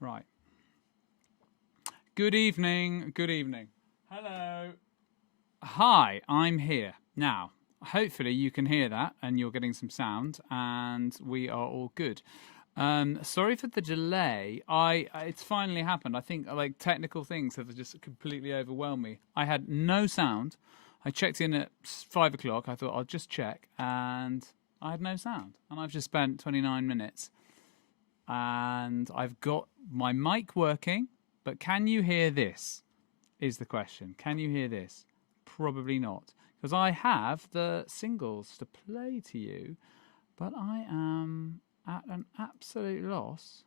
Right. Good evening. Good evening. Hello. Hi, I'm here. Now, hopefully you can hear that and you're getting some sound and we are all good. Sorry for the delay. It's finally happened. I think like technical things have just completely overwhelmed me. I had no sound. I checked in at 5 o'clock. I thought I'll just check and I had no sound. And I've just spent 29 minutes and I've got my mic working, but can you hear this? Is the question. Can you hear this? Probably not, because I have the singles to play to you, but I am at an absolute loss.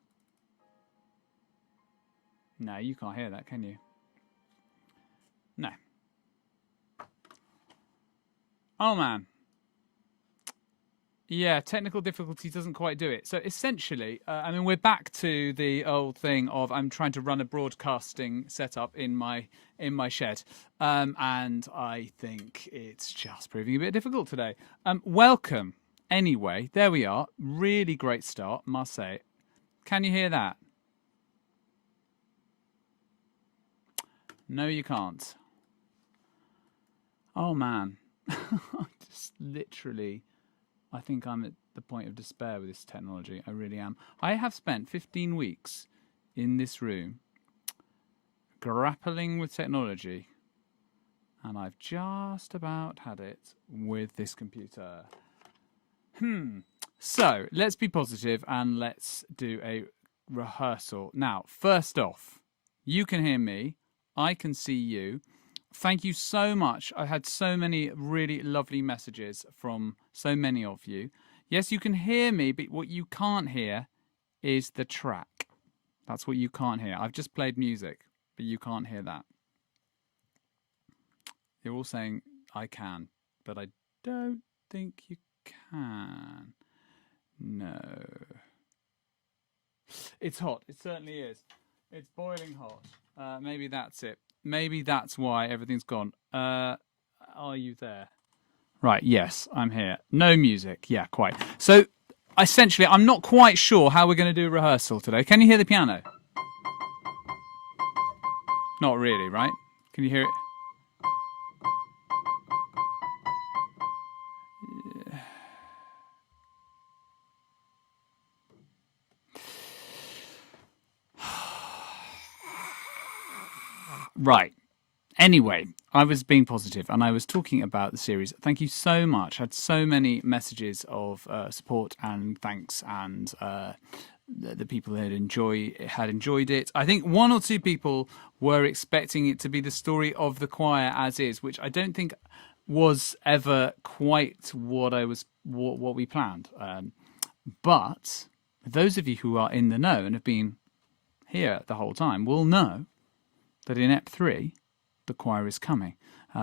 No, you can't hear that, can you? No. Oh, man. Yeah, technical difficulty doesn't quite do it. So essentially, we're back to the old thing of I'm trying to run a broadcasting setup in my shed, and I think it's just proving a bit difficult today. Welcome, anyway. There we are. Really great start, must say. Can you hear that? No, you can't. Oh man, just literally. I think I'm at the point of despair with this technology. I really am. I have spent 15 weeks in this room grappling with technology, and I've just about had it with this computer. So let's be positive and let's do a rehearsal. Now, first off, you can hear me. I can see you. Thank you so much. I had so many really lovely messages from so many of you. Yes, you can hear me, but what you can't hear is the track. That's what you can't hear. I've just played music, but you can't hear that. You're all saying I can, but I don't think you can. No. It's hot. It certainly is. It's boiling hot. Maybe that's it. Maybe that's why everything's gone. Are you there? Right, yes, I'm here. No music. Yeah, quite. So, essentially, I'm not quite sure how we're going to do a rehearsal today. Can you hear the piano? Not really, right? Can you hear it? Right. Anyway, I was being positive and I was talking about the series. Thank you so much. I had so many messages of support and thanks, and the people that had enjoyed it. I think one or two people were expecting it to be the story of the choir as is, which I don't think was ever quite what we planned. But those of you who are in the know and have been here the whole time will know that in Ep 3, the choir is coming,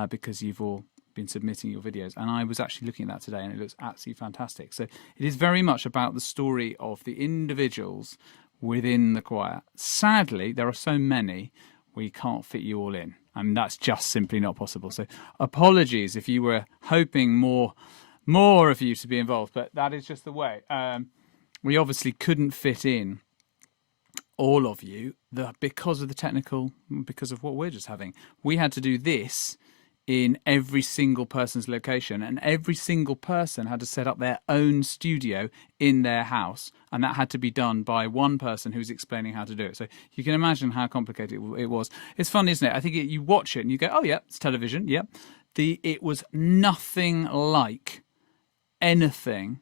because you've all been submitting your videos. And I was actually looking at that today and it looks absolutely fantastic. So it is very much about the story of the individuals within the choir. Sadly, there are so many, we can't fit you all in. I mean, that's just simply not possible. So apologies if you were hoping more of you to be involved, but that is just the way. We obviously couldn't fit in all of you because of what we're just having. We had to do this in every single person's location, and every single person had to set up their own studio in their house, and that had to be done by one person who's explaining how to do it. So you can imagine how complicated it was. It's fun, isn't it? I think you watch it and you go, oh yeah, it's television. Yep. It was nothing like anything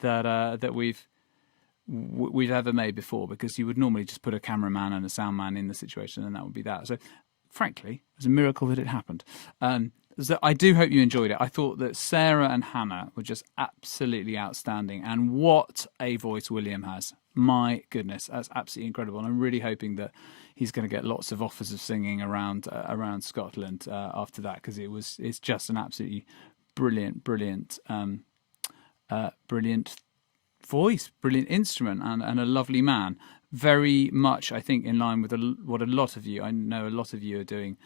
that we've ever made before, because you would normally just put a cameraman and a sound man in the situation and that would be that. So frankly, it was a miracle that it happened. So I do hope you enjoyed it. I thought that Sarah and Hannah were just absolutely outstanding, and what a voice William has. My goodness, that's absolutely incredible. And I'm really hoping that he's going to get lots of offers of singing around Scotland after that, because it's just an absolutely brilliant voice, brilliant instrument, and a lovely man. Very much, I think, in line with what a lot of you, I know a lot of you are doing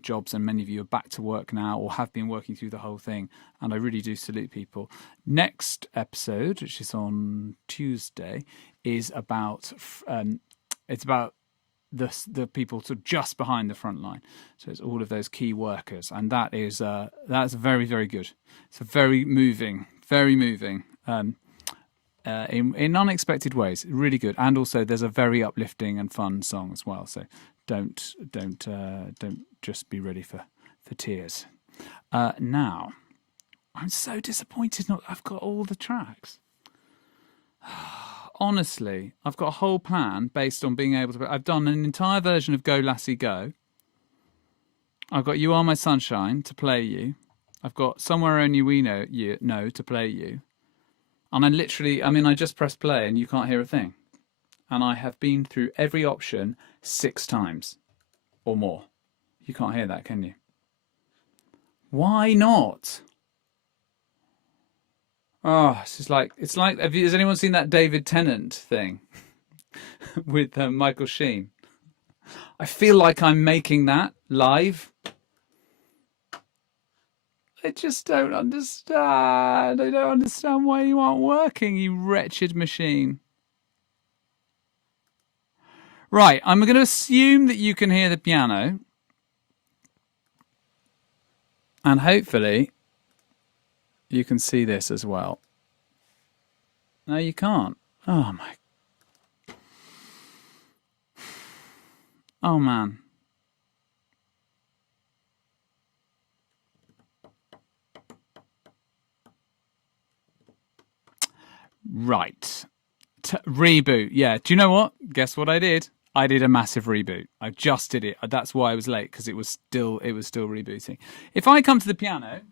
jobs, and many of you are back to work now or have been working through the whole thing, and I really do salute people. Next episode, which is on Tuesday, is about It's about the people sort of just behind the front line. So it's all of those key workers, and that's very, very good. It's a very moving, in unexpected ways. Really good, and also there's a very uplifting and fun song as well. So don't just be ready for tears. Now, I'm so disappointed not. I've got all the tracks. Honestly, I've got a whole plan based on being able to. I've done an entire version of Go Lassie Go. I've got You Are My Sunshine to play you. I've got Somewhere Only We Know to play you. And I just pressed play and you can't hear a thing. And I have been through every option 6 times or more. You can't hear that, can you? Why not? Oh, it's like. Has anyone seen that David Tennant thing with Michael Sheen? I feel like I'm making that live. I just don't understand. I don't understand why you aren't working, you wretched machine. Right, I'm going to assume that you can hear the piano. And hopefully you can see this as well. No, you can't. Oh, my. Oh, man. Right. Reboot. Yeah. Do you know what? Guess what I did? I did a massive reboot. I just did it. That's why I was late, because it was still rebooting. If I come to the piano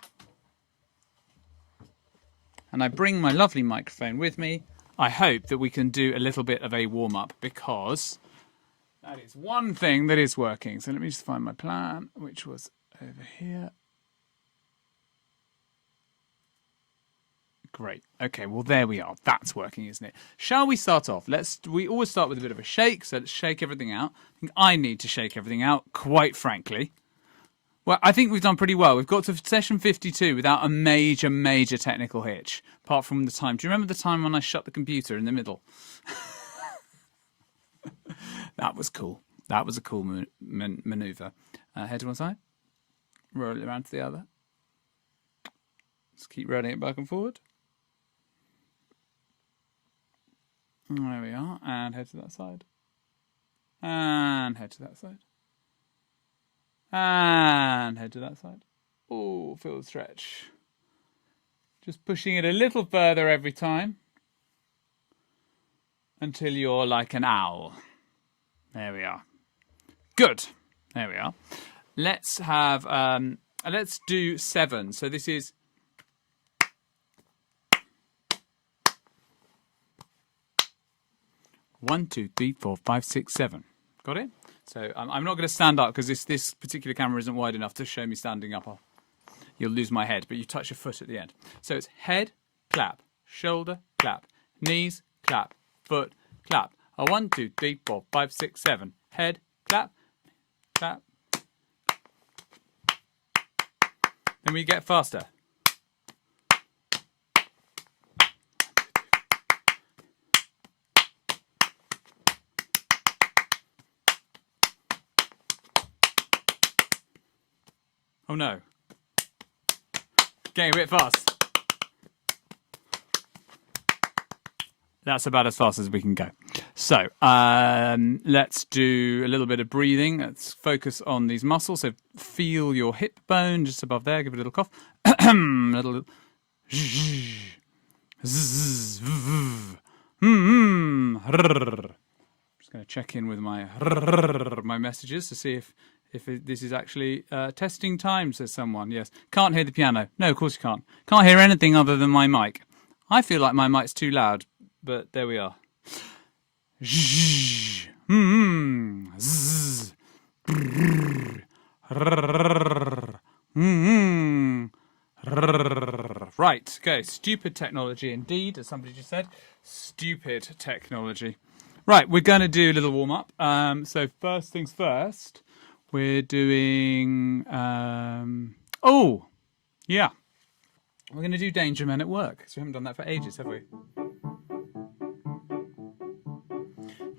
and I bring my lovely microphone with me, I hope that we can do a little bit of a warm-up, because that is one thing that is working. So let me just find my plan, which was over here. Great. Okay, well, there we are. That's working, isn't it? Shall we start off? We always start with a bit of a shake, so let's shake everything out. I think I need to shake everything out, quite frankly. Well, I think we've done pretty well. We've got to session 52 without a major technical hitch, apart from the time. Do you remember the time when I shut the computer in the middle? That was cool. That was a cool maneuver. Head to one side. Roll it around to the other. Just keep rolling it back and forward. There we are. And head to that side. And head to that side. And head to that side. Oh, feel the stretch. Just pushing it a little further every time until you're like an owl. There we are. Good. There we are. Let's have, let's do 7. So this is 1, 2, 3, 4, 5, 6, 7. Got it? So I'm not going to stand up because this particular camera isn't wide enough to show me standing up. You'll lose my head, but you touch your foot at the end. So it's head, clap, shoulder, clap, knees, clap, foot, clap. 1, 2, 3, 4, 5, 6, 7. Head, clap, clap. Then we get faster. Oh no. Getting a bit fast. That's about as fast as we can go. So let's do a little bit of breathing. Let's focus on these muscles. So feel your hip bone just above there. Give it a little cough. Little. Just going to check in with my messages to see if this is actually testing time, says someone. Yes. Can't hear the piano. No, of course you can't. Can't hear anything other than my mic. I feel like my mic's too loud, but there we are. Right, okay. Stupid technology indeed, as somebody just said. Stupid technology. Right, we're going to do a little warm-up. So first things first. We're doing, oh, yeah. We're going to do Danger Men at Work, because we haven't done that for ages, have we?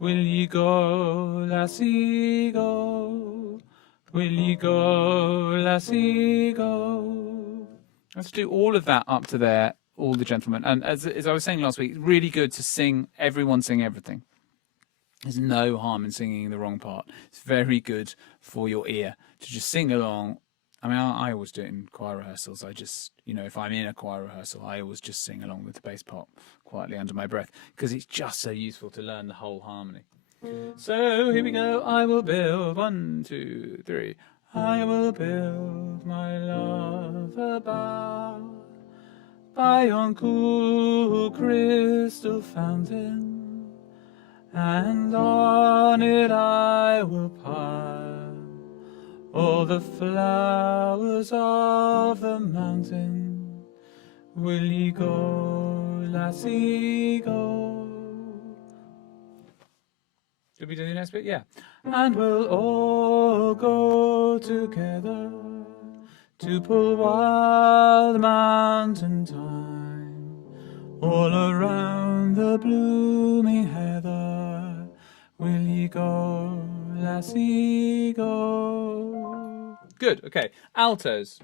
Will ye go, lassie, go? Will ye go, lassie, go? Let's do all of that up to there, all the gentlemen. And as I was saying last week, it's really good to sing, everyone sing everything. There's no harm in singing the wrong part. It's very good for your ear to just sing along. I mean, I always do it in choir rehearsals. I just, if I'm in a choir rehearsal, I always just sing along with the bass part quietly under my breath because it's just so useful to learn the whole harmony. So here we go. I will build 1, 2, 3. I will build my love a bower by yon cool crystal fountain, and on it I will pile all the flowers of the mountain. Will ye go, lassie, go? Should we do the next bit? Yeah. And we'll all go together to pull wild mountain thyme all around the blooming heather. Will ye go, lassie, go? Good. Okay. Altos.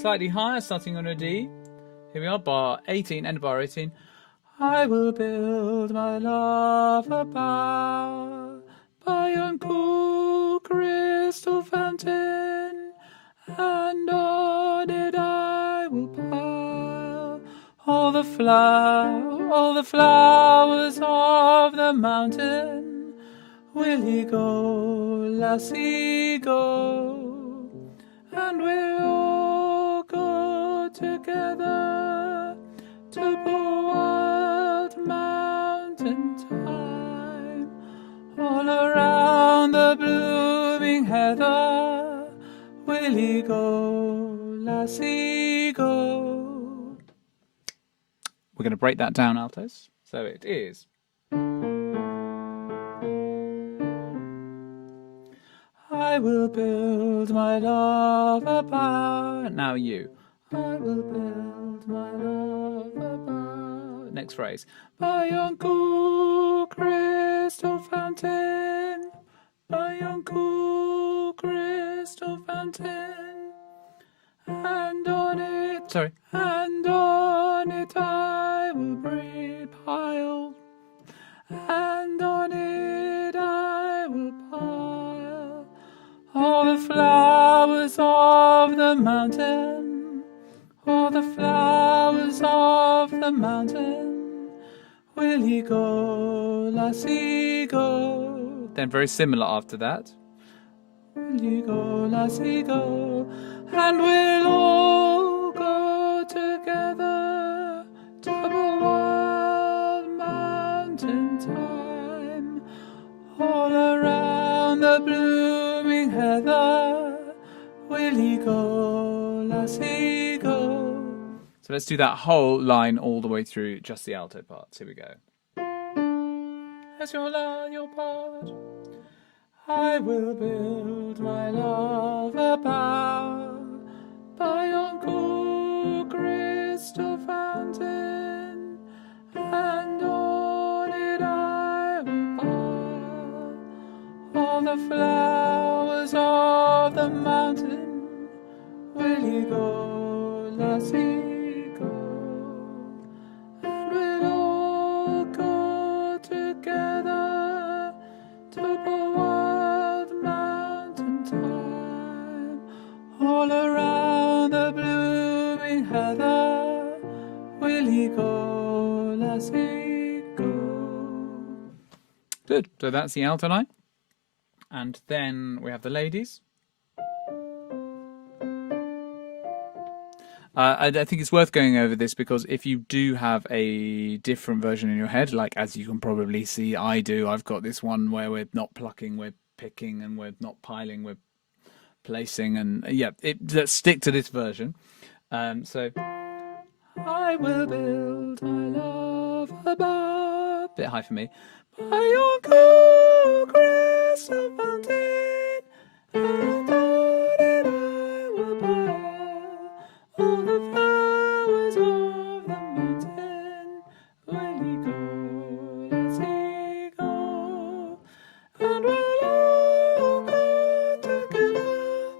Slightly higher, starting on a D. Here we are, bar 18, end of bar 18. I will build my love a bower by yon cool crystal fountain, and on it I will pile all the flowers of the mountain. Will ye go, lassie, go? And we'll all go together to pull wild mountain thyme all around the blooming heather. Will ye go, lassie, go? We're going to break that down, altos. So it is. I will build my love a bower. Now you. I will build my love a bower. Next phrase. By yon cool crystal fountain. By yon cool crystal fountain. And on it, I will pile. And on it I will pile all the flowers of the mountain, all the flowers of the mountain. Will ye go, lassie, go? Then very similar after that. Will ye go, lassie, go? And we'll all go together to the wild mountain thyme all around the blooming heather. Will ye go, lassie, go? So let's do that whole line all the way through, just the alto parts. Here we go. As your part, I will build my love a bower by yon cool crystal fountain, and on it I will pile all the flowers of the mountain. Will ye go, lassie, go? And we'll all go together to the wild mountain thyme all around the blooming heather. Will ye go, lassie, go? Good. So that's the alto line. And then we have the ladies. I think it's worth going over this because if you do have a different version in your head, like as you can probably see I do, I've got this one where we're not plucking, we're picking, and we're not piling, we're placing, and yeah, let's stick to this version. So I will build my love a bower, bit high for me, by yon cool crystal fountain, and on it I will pile all the flowers of the mountain. Will ye go, lassie, go? and we'll all go together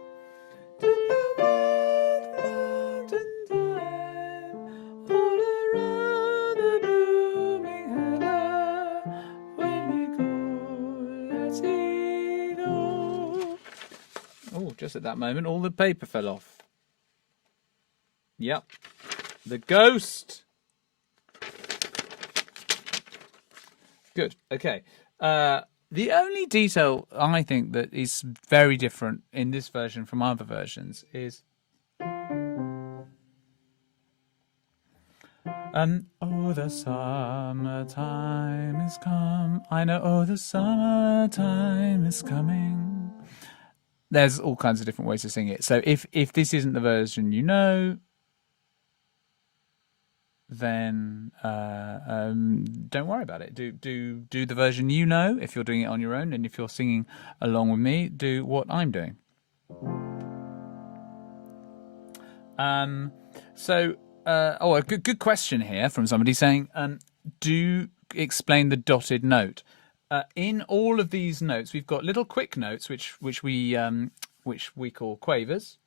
to the wild mountain thyme, all around the blooming heather. When you go, lassie, go. Oh, just at that moment, all the paper fell off. Yep, the ghost. Good. Okay. The only detail I think that is very different in this version from other versions is oh, the summertime is come. I know, oh, the summertime is coming. There's all kinds of different ways to sing it. So if this isn't the version you know, then don't worry about it. Do the version you know if you're doing it on your own, and if you're singing along with me, do what I'm doing. A good question here from somebody saying, do explain the dotted note. In all of these notes, we've got little quick notes which we call quavers.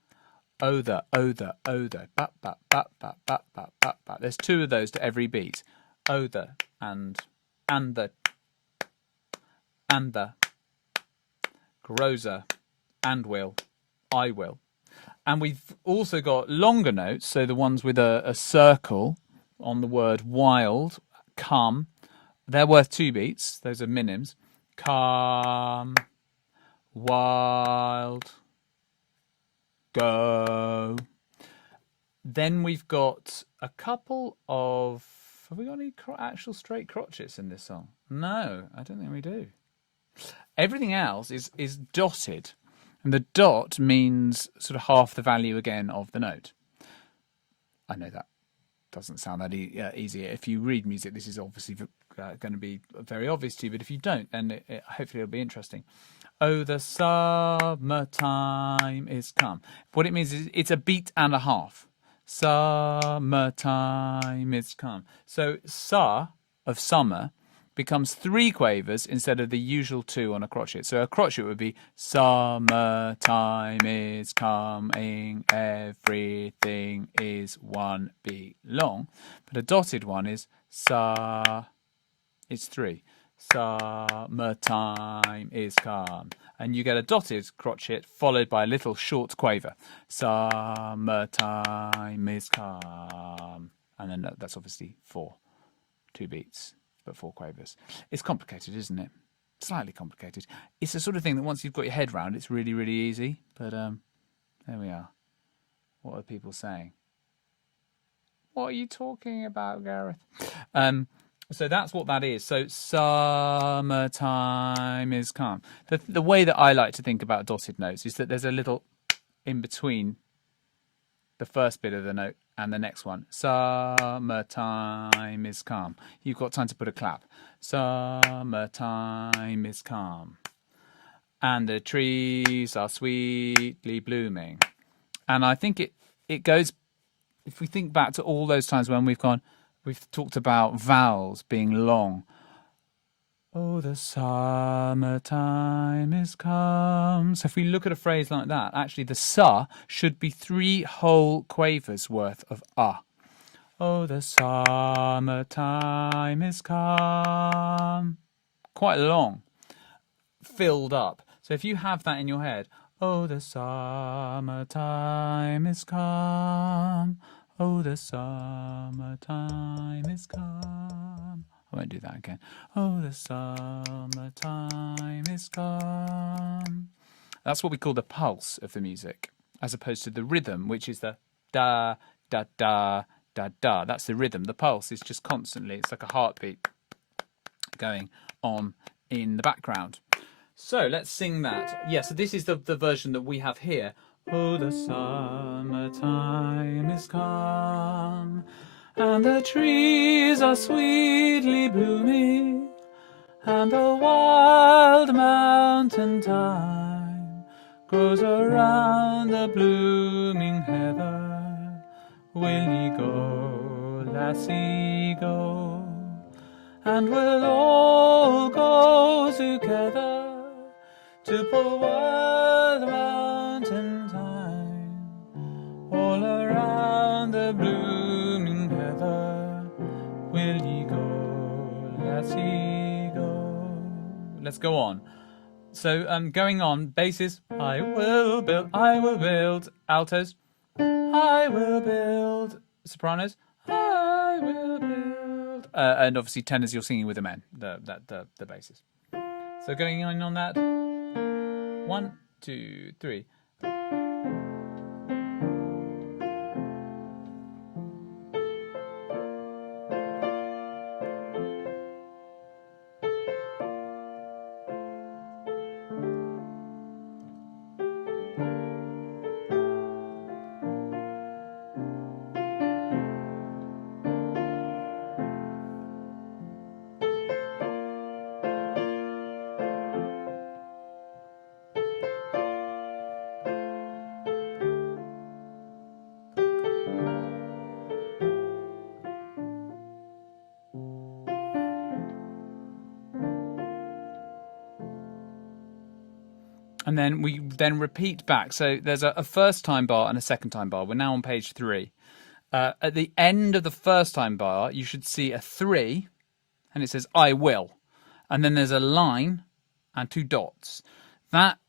Other, other, other, bap, bap, bap, bap, bap, bap, bap, bap. There's two of those to every beat. Other and the, grozer, and will, I will. And we've also got longer notes, so the ones with a circle on the word wild, come. They're worth 2 beats. Those are minims. Come, wild, go. Then we've got a couple of... Have we got any actual straight crotchets in this song? No, I don't think we do. Everything else is dotted. And the dot means sort of half the value again of the note. I know that doesn't sound that easy. If you read music, this is obviously going to be very obvious to you. But if you don't, then hopefully it'll be interesting. Oh, the summertime is come. What it means is it's a beat and a half. Summertime is come. So sa of summer becomes 3 quavers instead of the usual 2 on a crotchet. So a crotchet would be summertime is coming, everything is 1 beat long. But a dotted one is sa, it's 3. Summertime is come. And you get a dotted crotchet followed by a little short quaver. Summertime is come. And then that's obviously 4. 2 beats, but 4 quavers. It's complicated, isn't it? Slightly complicated. It's the sort of thing that once you've got your head round, it's really, really easy. But there we are. What are people saying? What are you talking about, Gareth? So that's what that is. So summertime is come. The way that I like to think about dotted notes is that there's a little in between the first bit of the note and the next one. Summertime is come. You've got time to put a clap. Summertime is come. And the trees are sweetly blooming. And I think it goes, if we think back to all those times when we've talked about vowels being long. Oh, the summertime is come. So if we look at a phrase like that, actually the sa should be 3 whole quavers worth of ah. Oh, the summertime is come. Quite long, filled up. So if you have that in your head, oh, the summertime is come. Oh, the summertime is come. I won't do that again. Oh, the summertime is come. That's what we call the pulse of the music, as opposed to the rhythm, which is the da, da, da, da, da. That's the rhythm. The pulse is just constantly, it's like a heartbeat going on in the background. So let's sing that. Yeah, so this is the version that we have here. Oh, the summertime is come, and the trees are sweetly blooming, and the wild mountain thyme grows around the blooming heather. Will ye go, lassie, go? And we'll all go together to pull wild mountain thyme all around the blooming heather. Will ye go, lassie, go? Let's go on. So going on, basses, I will build, altos, I will build, sopranos, I will build, and obviously tenors you're singing with the men, the basses. So going on that, 1, 2, 3. And then we repeat back. So there's a first time bar and a second time bar. We're now on page 3. At the end of the first time bar, you should see a 3, and it says I will. And then there's a line and 2 dots. That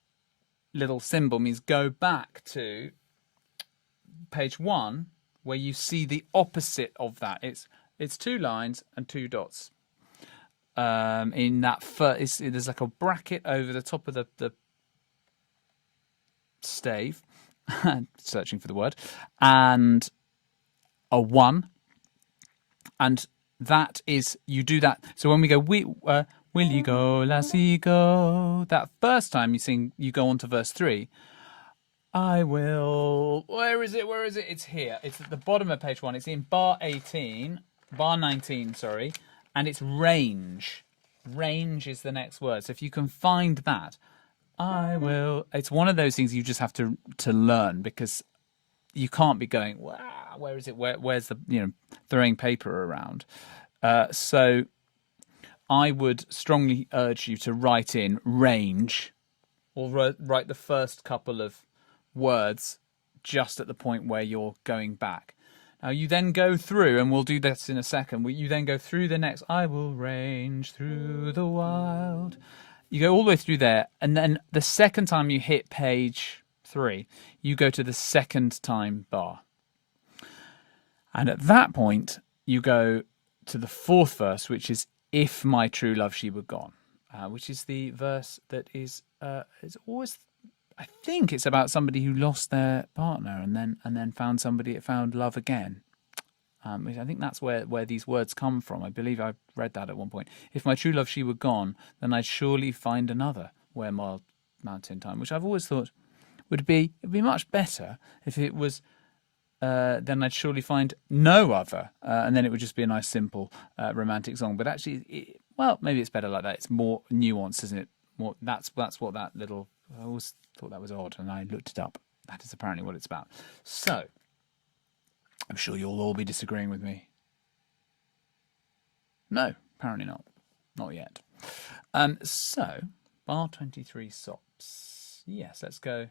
little symbol means go back to page 1, where you see the opposite of that. It's 2 lines and 2 dots. In that there's like a bracket over the top of the stave, searching for the word, and a 1, and that is, you do that. So when we go, will you go, lassie, go? That first time you go on to verse 3. I will. Where is it? It's here. It's at the bottom of page 1. It's in bar 19, sorry, and it's range. Range is the next word. So if you can find that. I will. It's one of those things you just have to learn, because you can't be going, wow, where is it? Where's the, throwing paper around? So I would strongly urge you to write in range, or write the first couple of words just at the point where you're going back. Now you then go through, and we'll do this in a second. You then go through the next, I will range through the wild. You go all the way through there, and then the second time you hit page 3, you go to the second time bar. And at that point, you go to the 4th verse, which is if my true love she were gone, which is the verse that is always, I think it's about somebody who lost their partner and then found love again. I think that's where these words come from. I believe I read that at one point. If my true love she were gone, then I'd surely find another where mild mountain time, which I've always thought it'd be much better if it was then I'd surely find no other, and then it would just be a nice simple romantic song. But actually, maybe it's better like that. It's more nuanced, isn't it? More that's what that little. I always thought that was odd, and I looked it up. That is apparently what it's about. So I'm sure you'll all be disagreeing with me. No, apparently not. Not yet. So, bar 23 sops. Yes, let's go.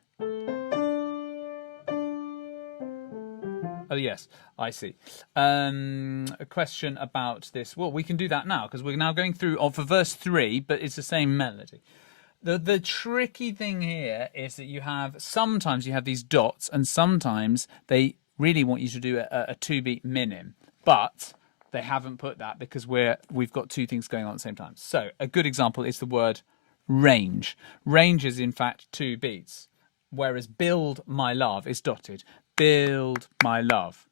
Oh, yes, I see. A question about this. Well, we can do that now, because we're now going through for verse 3, but it's the same melody. The tricky thing here is that sometimes you have these dots, and sometimes they really want you to do a 2-beat minim, but they haven't put that because we've got 2 things going on at the same time. So a good example is the word range. Range is in fact 2 beats, whereas build my love is dotted. Build my love,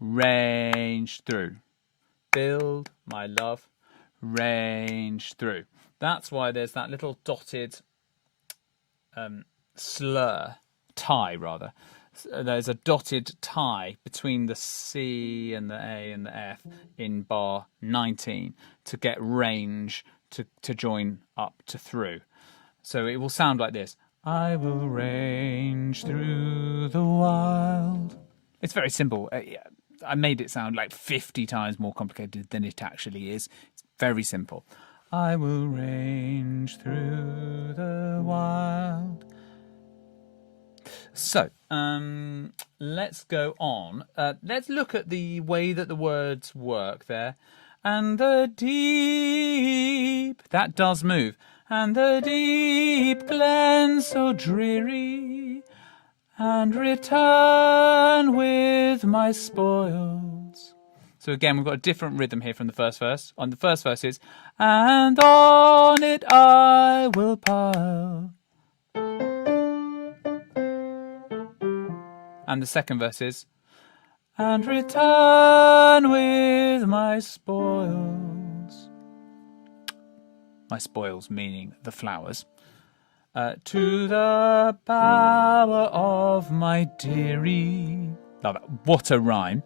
range through. Build my love, range through. That's why there's that little dotted tie. There's a dotted tie between the C and the A and the F in bar 19 to get range to join up to through. So it will sound like this. I will range through the wild. It's very simple. I made it sound like 50 times more complicated than it actually is. It's very simple. I will range through the wild. So, let's go on. Let's look at the way that the words work there. And the deep, that does move. And the deep glen so dreary, and return with my spoils. So again, we've got a different rhythm here from the first verse. On the first verse is, and on it I will pile. And the second verse is, and return with my spoils. My spoils meaning the flowers. To the bower of my dearie. Love it. What a rhyme.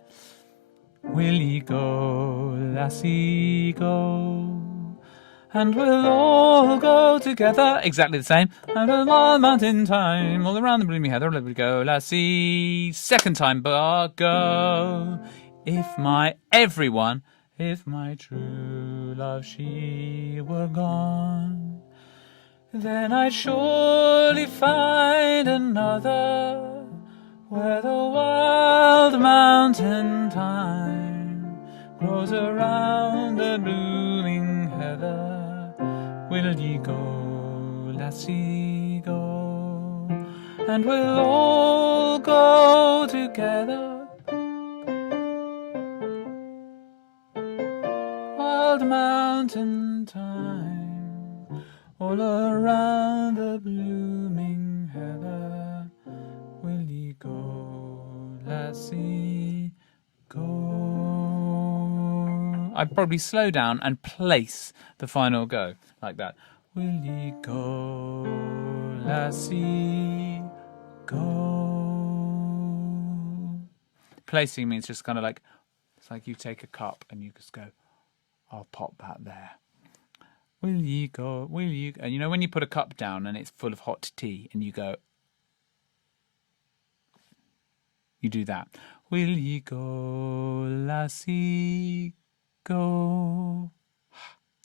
Will ye go, lassie, go? And we'll all go together. Exactly the same. And all mountain time, all around the blooming heather, let we go, lassie. Second time, bar, go. If my true love she were gone, then I'd surely find another where the wild mountain thyme grows around the blooming heather. Will ye go, lassie, go? And we'll all go together. Wild mountain thyme, all around the blooming heather. Will ye go, lassie, go? I'd probably slow down and place the final go like that. Will ye go, lassie, go? Placing means just kind of like, it's like you take a cup and you just go, I'll pop that there. Will ye go, will you? And you know when you put a cup down and it's full of hot tea and you go, you do that. Will ye go, lassie, go?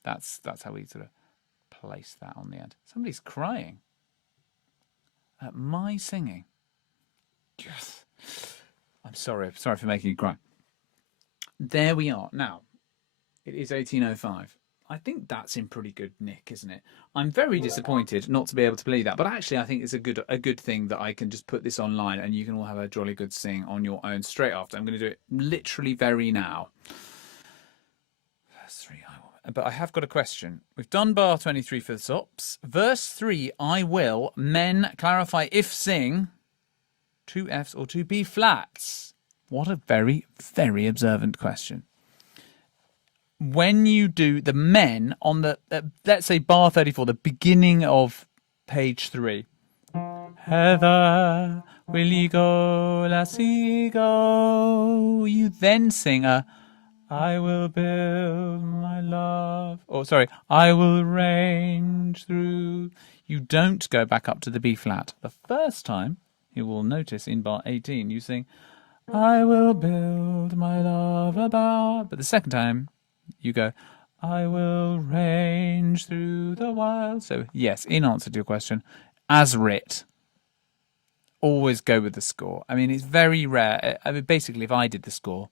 That's how we sort of place that on the end. Somebody's crying at my singing. Yes. I'm sorry for making you cry. There we are. Now, it is 18:05. I think that's in pretty good nick, isn't it? I'm very disappointed not to be able to play that, but actually I think it's a good thing that I can just put this online and you can all have a jolly good sing on your own straight after. I'm going to do it literally very now. Verse 3, but I have got a question. We've done bar 23 for the sops. Verse 3, I will, men, clarify if sing, 2 Fs or 2 B flats. What a very, very observant question. When you do the men on the, let's say bar 34, the beginning of page 3. Heather, will ye go, lassie, go? You then sing I will build my love. Oh, sorry, I will range through. You don't go back up to the B flat. The first time, you will notice in bar 18, you sing, I will build my love about. But the second time, you go, I will range through the wild. So, yes, in answer to your question, as writ, always go with the score. I mean, it's very rare. I mean, basically, if I did the score,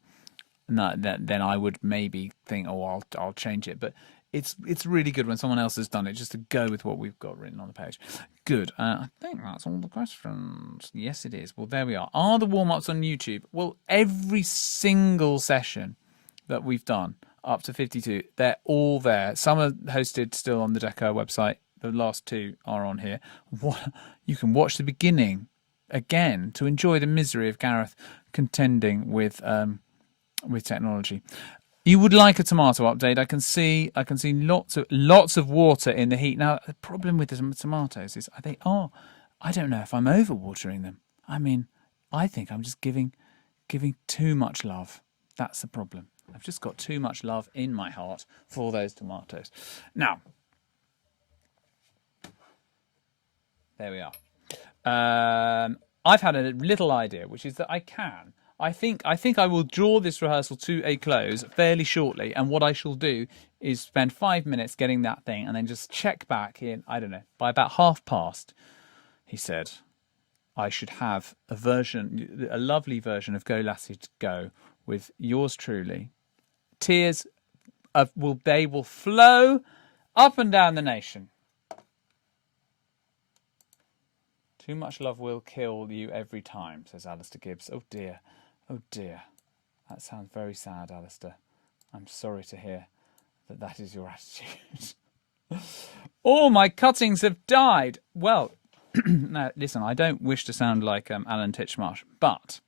then I would maybe think, oh, I'll change it. But it's really good when someone else has done it, just to go with what we've got written on the page. Good. I think that's all the questions. Yes, it is. Well, there we are. Are the warm-ups on YouTube? Well, every single session that we've done, up to 52, they're all there. Some are hosted still on the Deco website. The last 2 are on here. You can watch the beginning again to enjoy the misery of Gareth contending with technology. You would like a tomato update. I can see lots of water in the heat. Now, the problem with the tomatoes is I don't know if I'm overwatering them. I mean, I think I'm just giving too much love. That's the problem. I've just got too much love in my heart for those tomatoes. Now, there we are. I've had a little idea, which is that I think I will draw this rehearsal to a close fairly shortly, and what I shall do is spend 5 minutes getting that thing and then just check back in, I don't know, by about past, he said, I should have a lovely version of Go Lassie Go with yours truly. Tears will flow up and down the nation. Too much love will kill you every time, says Alistair Gibbs. Oh dear, oh dear. That sounds very sad, Alistair. I'm sorry to hear that is your attitude. All my cuttings have died. Well, now listen, I don't wish to sound like Alan Titchmarsh, but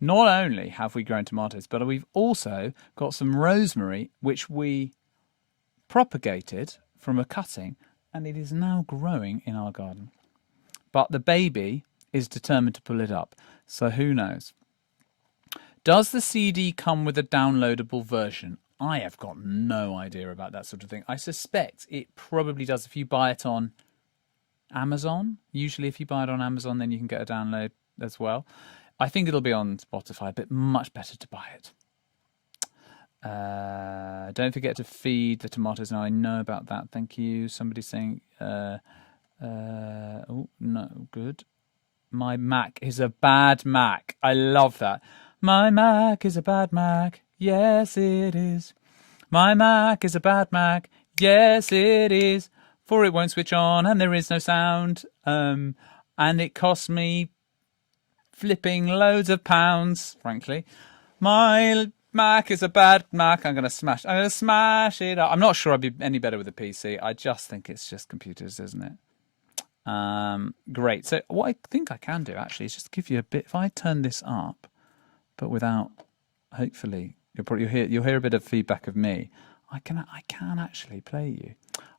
not only have we grown tomatoes, but we've also got some rosemary, which we propagated from a cutting, and it is now growing in our garden. But the baby is determined to pull it up, so who knows? Does the CD come with a downloadable version? I have got no idea about that sort of thing. I suspect it probably does if you buy it on Amazon. Usually if you buy it on Amazon, then you can get a download as well. I think it'll be on Spotify, but much better to buy it. Don't forget to feed the tomatoes. Now I know about that. Thank you. Somebody's saying, oh, no, good. My Mac is a bad Mac. I love that. My Mac is a bad Mac. Yes, it is. My Mac is a bad Mac. Yes, it is. For it won't switch on and there is no sound. And it costs me flipping loads of pounds, frankly. My Mac is a bad Mac. I'm going to smash it up. I'm not sure I'd be any better with a PC. I just think it's just computers, isn't it? Great. So what I think I can do actually is just give you a bit. If I turn this up, but without, hopefully, you'll hear a bit of feedback of me. I can actually play you.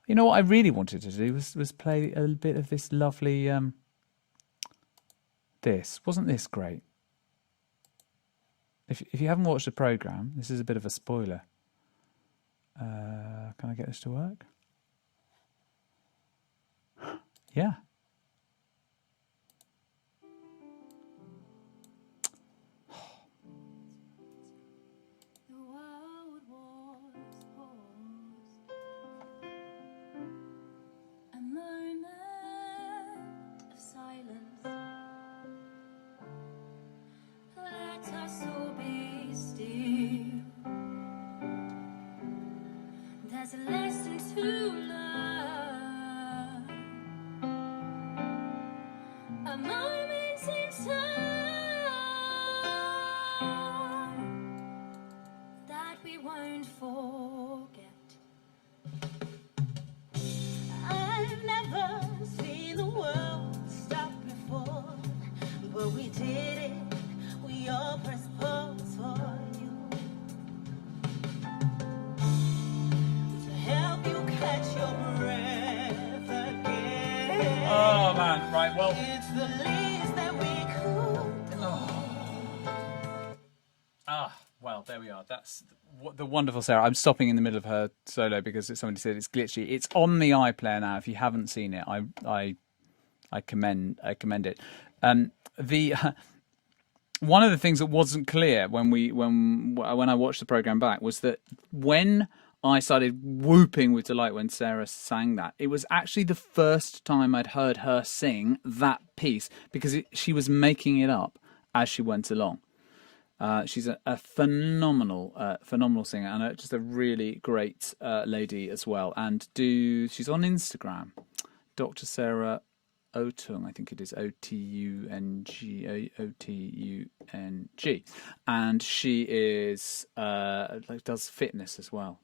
You know what I really wanted to do was play a bit of this lovely. Wasn't this great? If you haven't watched the program, this is a bit of a spoiler. Can I get this to work? Yeah. There's a lesson to learn, a moment in time that we won't forget. I've never seen the world stop before, but we did it. We all pressed pause for you. Help you catch your breath again. Oh man, right, well. It's the least that we could. Well, there we are. That's the wonderful Sarah. I'm stopping in the middle of her solo because somebody said it's glitchy. It's on the iPlayer now. If you haven't seen it, I commend it. One of the things that wasn't clear when I watched the program back was that when I started whooping with delight when Sarah sang that, it was actually the first time I'd heard her sing that piece because she was making it up as she went along. She's a phenomenal singer and just a really great lady as well. And she's on Instagram, Dr. Sarah Otung, I think it is Otung, Otung, and she is does fitness as well.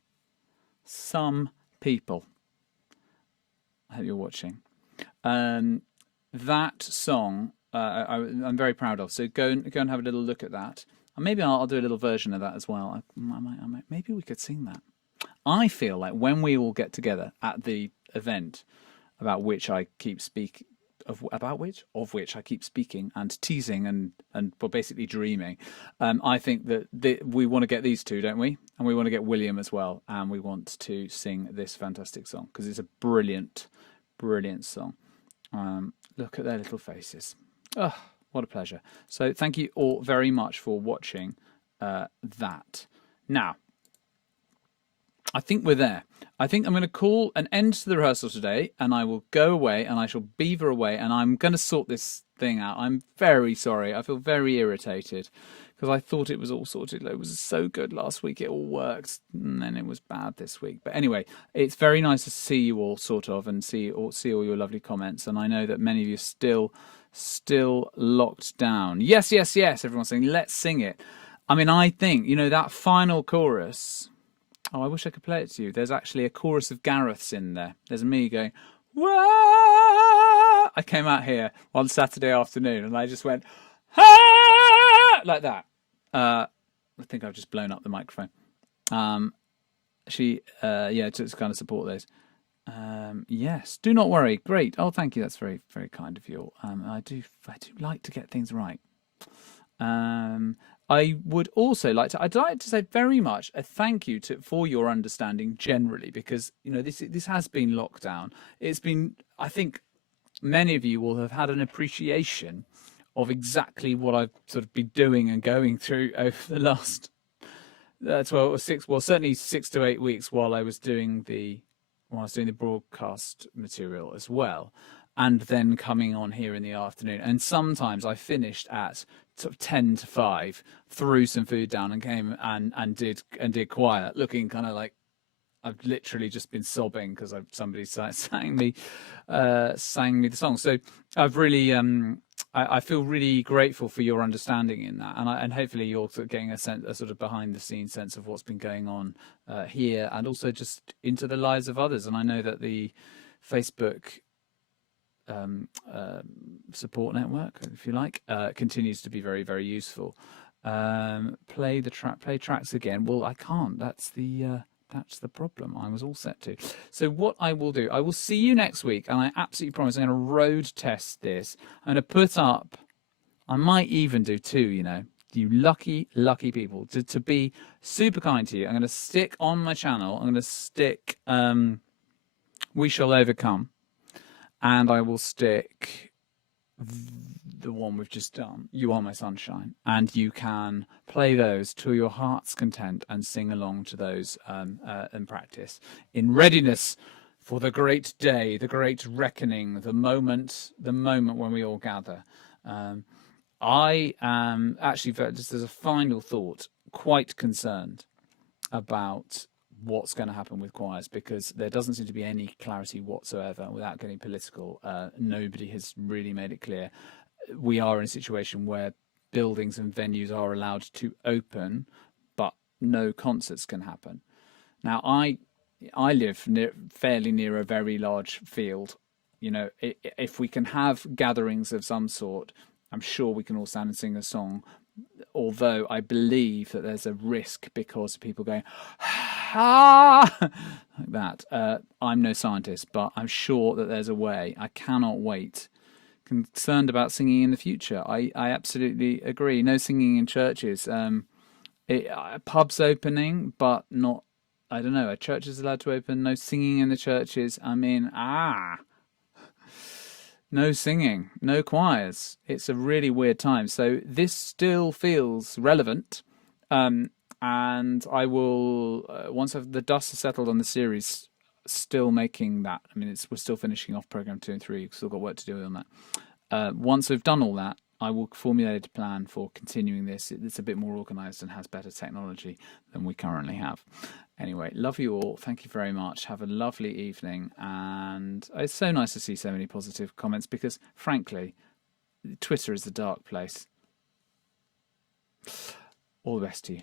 Some people. I hope you're watching. That song I'm very proud of. So go and have a little look at that. And maybe I'll do a little version of that as well. I might, maybe we could sing that. I feel like when we all get together at the event about which I keep speaking, of which I keep speaking and teasing and basically dreaming, I think that we want to get these two, don't we? And we want to get William as well, and we want to sing this fantastic song because it's a brilliant, brilliant song. Look at their little faces. Oh, what a pleasure. So thank you all very much for watching that. Now, I think we're there. I think I'm going to call an end to the rehearsal today, and I will go away, and I shall beaver away, and I'm going to sort this thing out. I'm very sorry. I feel very irritated because I thought it was all sorted. It was so good last week. It all worked, and then it was bad this week. But anyway, it's very nice to see you all, sort of, and see all your lovely comments. And I know that many of you still locked down. Yes, yes, yes. Everyone's saying, let's sing it. I mean, I think, that final chorus. Oh, I wish I could play it to you. There's actually a chorus of Gareth's in there. There's me going, wah! I came out here on Saturday afternoon and I just went, ah! Like that. I think I've just blown up the microphone. To kind of support those. Yes, do not worry. Great. Oh, thank you. That's very, very kind of you. I do like to get things right. I would also I'd like to say very much a thank you for your understanding generally, because this has been lockdown. It's been, I think many of you will have had an appreciation of exactly what I've sort of been doing and going through over the last 6 to 8 weeks while I was doing the broadcast material as well, and then coming on here in the afternoon. And sometimes I finished at sort of 10 to 5, threw some food down and came and did quiet, looking kind of like I've literally just been sobbing because somebody sang me the song. So I've really I feel really grateful for your understanding in that, and hopefully you're sort of getting a sort of behind the scenes sense of what's been going on here, and also just into the lives of others. And I know that the Facebook support network, if you like, continues to be very, very useful. Play tracks again. Well, I can't. That's the problem. I was all set to. So what I will do, I will see you next week, and I absolutely promise I'm going to road test this. I'm going to put up, I might even do 2, you lucky, lucky people, to be super kind to you. I'm going to stick on my channel, I'm going to stick We Shall Overcome, and I will stick the one we've just done, You Are My Sunshine, and you can play those to your heart's content and sing along to those and practice in readiness for the great day, the great reckoning, the moment when we all gather. I am actually, just as a final thought, quite concerned about what's going to happen with choirs, because there doesn't seem to be any clarity whatsoever. Without getting political, nobody has really made it clear. We are in a situation where buildings and venues are allowed to open, but no concerts can happen. Now, I live fairly near a very large field. If we can have gatherings of some sort, I'm sure we can all stand and sing a song. Although I believe that there's a risk because of people going, ah, like that. I'm no scientist, but I'm sure that there's a way. I cannot wait. Concerned about singing in the future. I absolutely agree. No singing in churches. Pubs opening, but not, I don't know, a church is allowed to open. No singing in the churches. I mean, no singing, no choirs. It's a really weird time. So this still feels relevant. And I will, once the dust has settled on the series, still making that. I mean, we're still finishing off program 2 and 3. We've still got work to do on that. Once we've done all that, I will formulate a plan for continuing this. It's a bit more organised and has better technology than we currently have. Anyway, love you all. Thank you very much. Have a lovely evening. And it's so nice to see so many positive comments because, frankly, Twitter is a dark place. All the best to you.